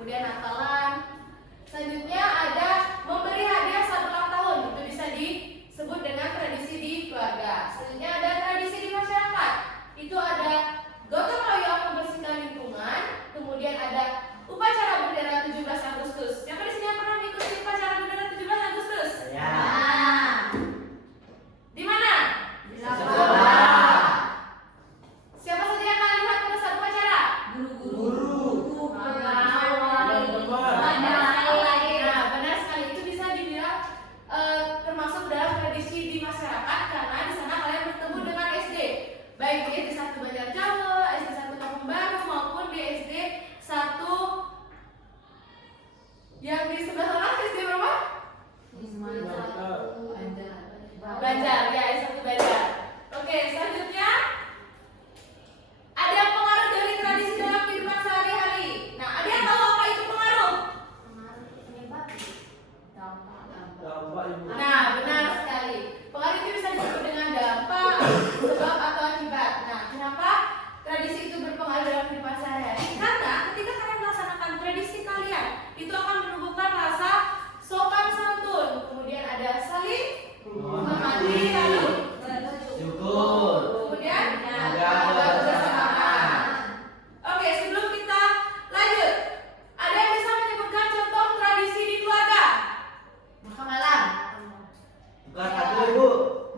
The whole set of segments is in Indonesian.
kemudian Natalan. Selanjutnya ada memberi hadiah saat ulang tahun, itu bisa disebut dengan tradisi di keluarga. Selanjutnya ada tradisi di masyarakat, itu ada gotong royong membersihkan lingkungan, kemudian ada upacara bendera 17 Agustus. Siapa di sini yang pernah mengikuti upacara bendera 17 Agustus? Ya. Di mana? Di sekolah. Siapa saja yang akan lihat pada saat upacara? Guru. Nah, benar sekali, itu bisa dibilang termasuk dalam tradisi di masyarakat karena di sana kalian bertemu dengan SD, baik di SD 1 Banjarjawa, SD 1 Kampung Baru maupun di SD 1 yang di sebelah sana. SD berapa? Banjar, ya, SD 1 Banjar. Oke, selanjutnya ada pengaruh dari tradisi dalam kehidupan sehari-hari. Nah, ada yang tahu apa itu pengaruh? Nah, benar sekali. Pengaruh itu bisa disebut dengan dampak, sebab atau akibat. Nah, kenapa tradisi itu berpengaruh dalam kehidupan sehari-hari? Karena ketika kalian melaksanakan tradisi kalian, itu akan menumbuhkan rasa sopan santun. Kemudian ada saling menghormati, lalu Syukur. kemudian Jaga kebersamaan. Oke, sebelum kita lanjut, ada yang bisa menyebutkan contoh tradisi di keluarga? Makan malam. Bukan kado, Ibu.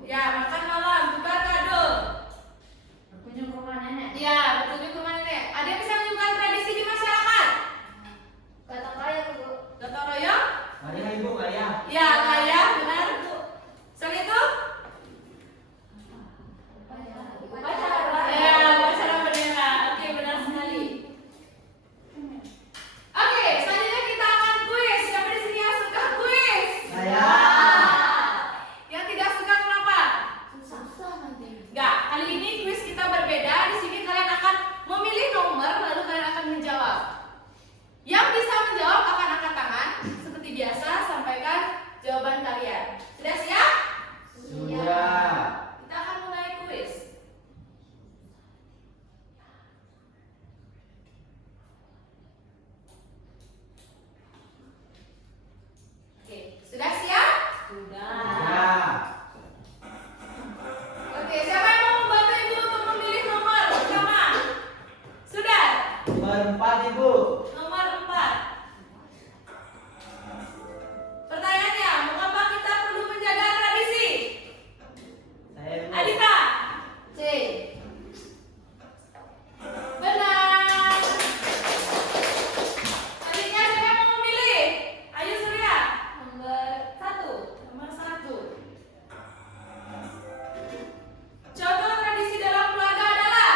Ya, makan malam, tukar kado. Berkunjung ke rumah nenek. Ya, berkunjung ke rumah nenek. Ada yang bisa menyebutkan tradisi di masyarakat? Gotong royong, Bu. Gotong royong? Marilah Ibu, Kaya. Ya, kaya, benar. Selain itu? Ya, upacara bendera. Oke, benar sekali. Oke, selanjutnya kita akan kuis. Siapa di sini yang suka kuis? Saya. Yang tidak suka kenapa? Susah nanti. Enggak, kali ini kuis kita berbeda. Di sini kalian akan memilih nomor, lalu kalian akan menjawab. Yang bisa menjawab akan angkat tangan. Seperti biasa, sampaikan jawaban kalian. Sudah siap? Sudah. Kita akan mulai kuis. Oke, sudah siap? Ya. Oke, siapa yang mau membantu Ibu untuk memilih nomor pertama? Sudah? Berempat, Ibu. Nomor 4. Pertanyaannya, mengapa kita perlu menjaga tradisi? Saya, Ibu. Adita? C. Benar. Selanjutnya siapa yang mau memilih? Ayo Surya. Nomor 1. Nomor 1. Contoh tradisi dalam keluarga adalah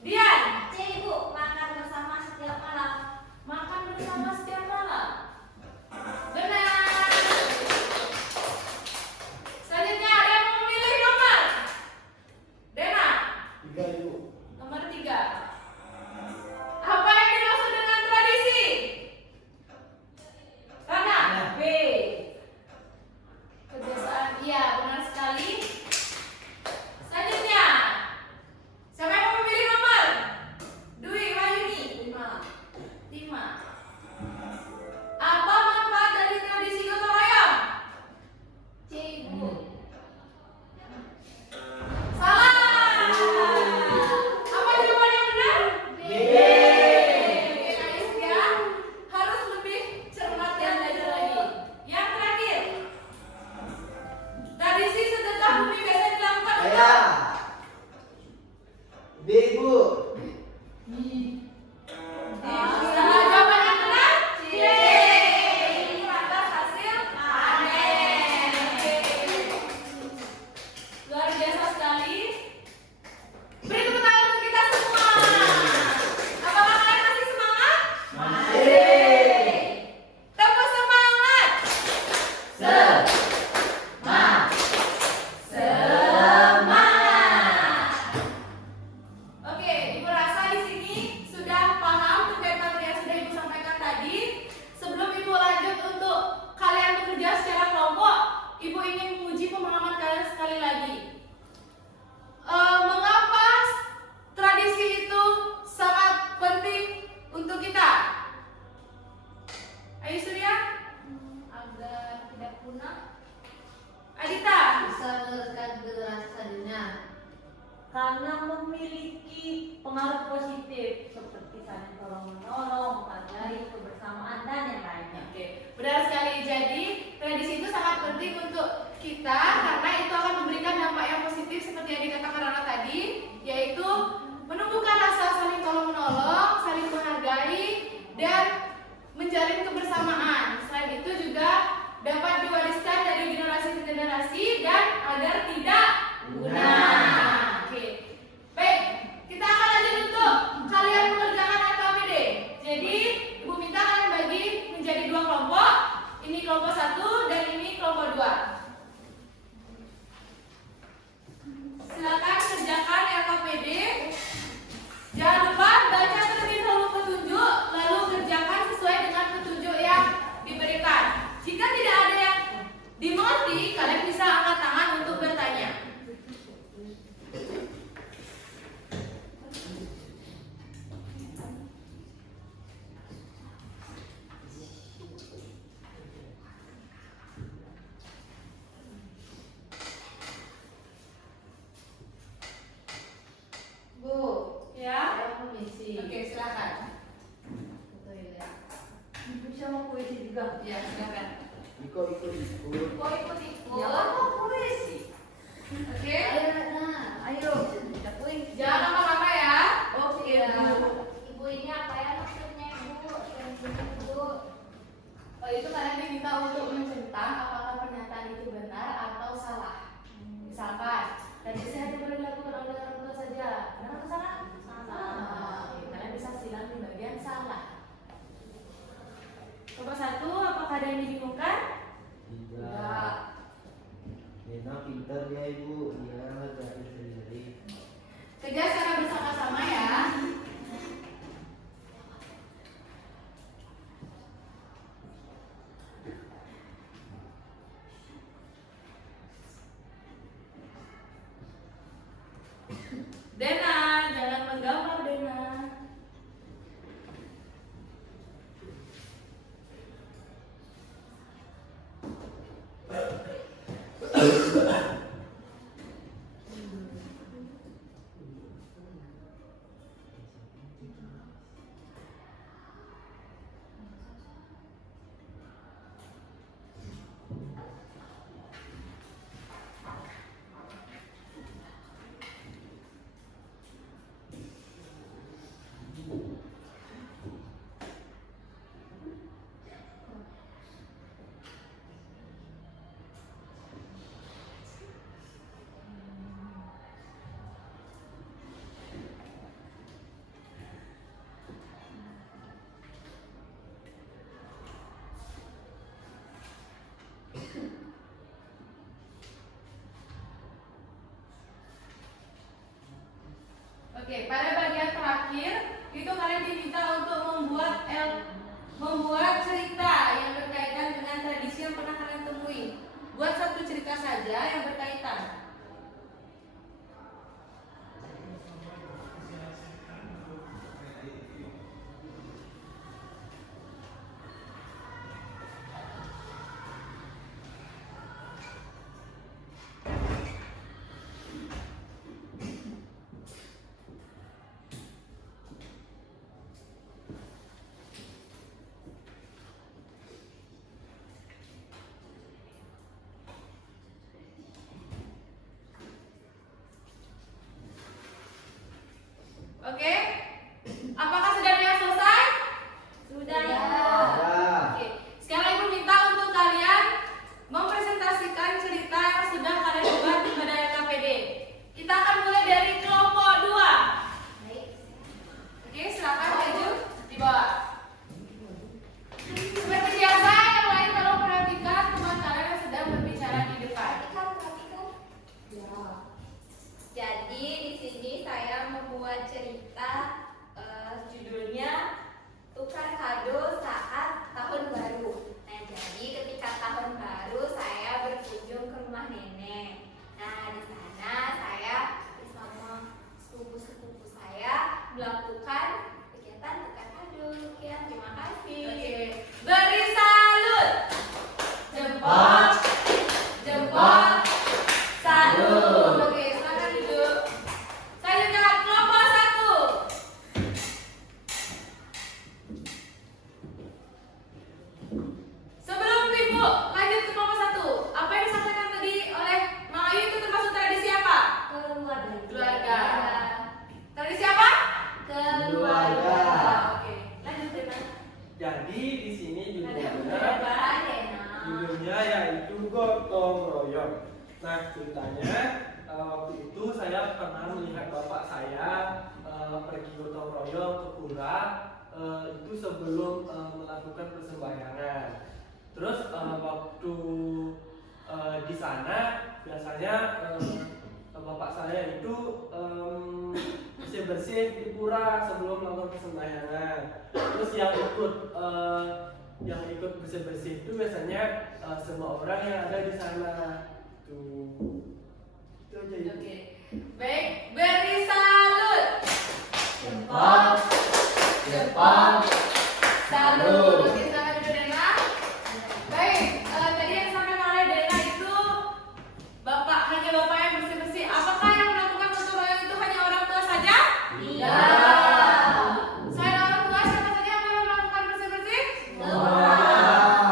Dian. C, Bu. Makan bersama setiap malam. Makan bersama setiap malam. Benar. Selanjutnya ada yang mau memilih nomor? Dena. 3, Ibu. Nomor 3. Apa yang dimaksud dengan tradisi? Rana. B. Kebiasaan. Iya, benar sekali. Selanjutnya, siapa yang mau memilih nomor? Dwi Wahyuni. 5. Apa manfaat dari tradisi gotong royong? C, Bu. Salah. Apa jawaban yang benar? B. Oke, Ais ya. Harus lebih cermat dan belajar lagi. Yang terakhir, tradisi sedekah bumi biasanya dilakukan Saya. untuk B, Ibu. salah jawabannya juga. Ya, silakan. Iko. Kok ikut-ikut? Ya, apa boleh sih? Oke. Ayo, kita poin. Jangan lama-lama ya. Oke, Ya. Ibu ini apa ya maksudnya, Ibu? Ibu. Itu kalian diminta untuk menceritakan apakah pernyataan itu benar atau salah. Misalkan, tadi saya hanya boleh dilakukan oleh orang tua saja. Benar atau salah? Salah. Oke, kalian bisa silang di bagian salah. Coba satu, apakah ada yang dibingungkan? Tidak. Dena pintar ya ibu, dia ngerjain sendiri. Kerja secara bersama-sama ya. Dena, jangan menggambar Dena. Oke, pada bagian terakhir itu kalian diminta untuk membuat cerita yang berkaitan dengan tradisi yang pernah kalian temui. Buat satu cerita saja yang berkaitan. Oke? Apakah sudah ada yang selesai? Sudah ya. Oke. Sekarang Ibu minta untuk kalian mempresentasikan cerita yang sudah kalian buat pada LKPD. Kita akan mulai dari kelompok 2. Baik. Oke, silakan maju di bawah. Seperti biasa, yang lain tolong perhatikan teman kalian yang sedang berbicara di depan. Perhatikan. Ya. Jadi di sini saya membuat cerita judulnya Tukar Kado Saat Tahun Baru. Nah, jadi ketika tahun baru saya berkunjung ke rumah nenek. Nah, di sana saya bersama sepupu-sepupu saya melakukan kegiatan tukar kado. Sekian, terima kasih. Oke, beri salut. Jempol, jempol, salut. Oke, silakan duduk. Selanjutnya kelompok 1. Sebelum Ibu lanjut ke kelompok 1, apa yang disampaikan tadi oleh Mang Ayu itu termasuk tradisi apa? Keluarga. Tradisi apa? Keluarga. Oke, lanjut Dena. Jadi di sini Ada judulnya Adena. yaitu gotong royong. Nah ceritanya waktu itu saya pernah melihat bapak saya pergi gotong royong ke pura itu sebelum melakukan persembahyangan. Terus waktu di sana biasanya bapak saya itu bersih-bersih di pura sebelum melakukan persembahyangan. Terus yang ikut bersih-bersih itu biasanya semua orang yang ada di sana. Tuh. Itu aja ya. Oke. Baik, beri salut. Jempol, jempol, Salut. Oke, silakan duduk Dena. Baik, tadi yang disampaikan oleh Dena itu hanya bapak yang bersih-bersih. Apakah yang melakukan gotong royong itu hanya orang tua saja? Iya. Selain orang tua, siapa saja yang boleh melakukan bersih-bersih? Semua.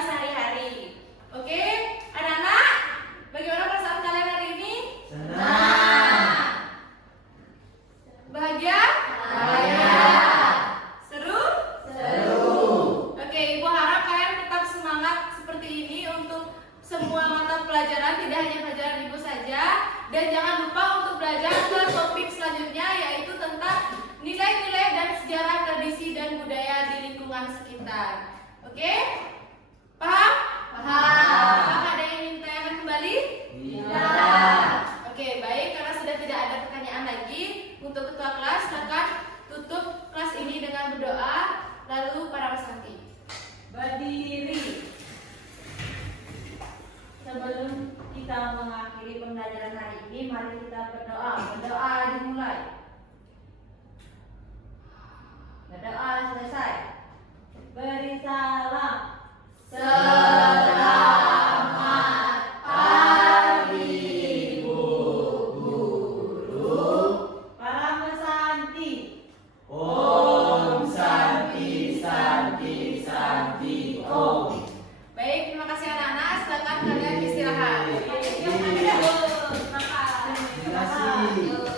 sehari-hari. Oke, anak-anak, bagaimana perasaan kalian hari ini? Senang. Bahagia? Bahagia. Seru? Seru. Oke, Ibu harap kalian tetap semangat seperti ini untuk semua mata pelajaran, tidak hanya pelajaran Ibu saja. Dan jangan lupa untuk belajar ke topik selanjutnya, yaitu tentang nilai-nilai dan sejarah, tradisi, dan budaya di lingkungan sekitar. Oke? Paham? Paham. Apakah ada yang ingin ditanyakan kembali? Tidak. Oke, baik. Karena sudah tidak ada pertanyaan lagi, untuk ketua kelas, silakan tutup kelas ini dengan berdoa, lalu para peserta Berdiri. Sebelum kita mengakhiri pembelajaran hari ini, mari kita berdoa. Berdoa dimulai. Berdoa selesai. Beri salam. Selamat pagi, Ibu Guru. Para pesanti. Om Santi Santi Santi Om. Baik, terima kasih anak-anak. Silakan kalian istirahat. Terima kasih. Terima kasih.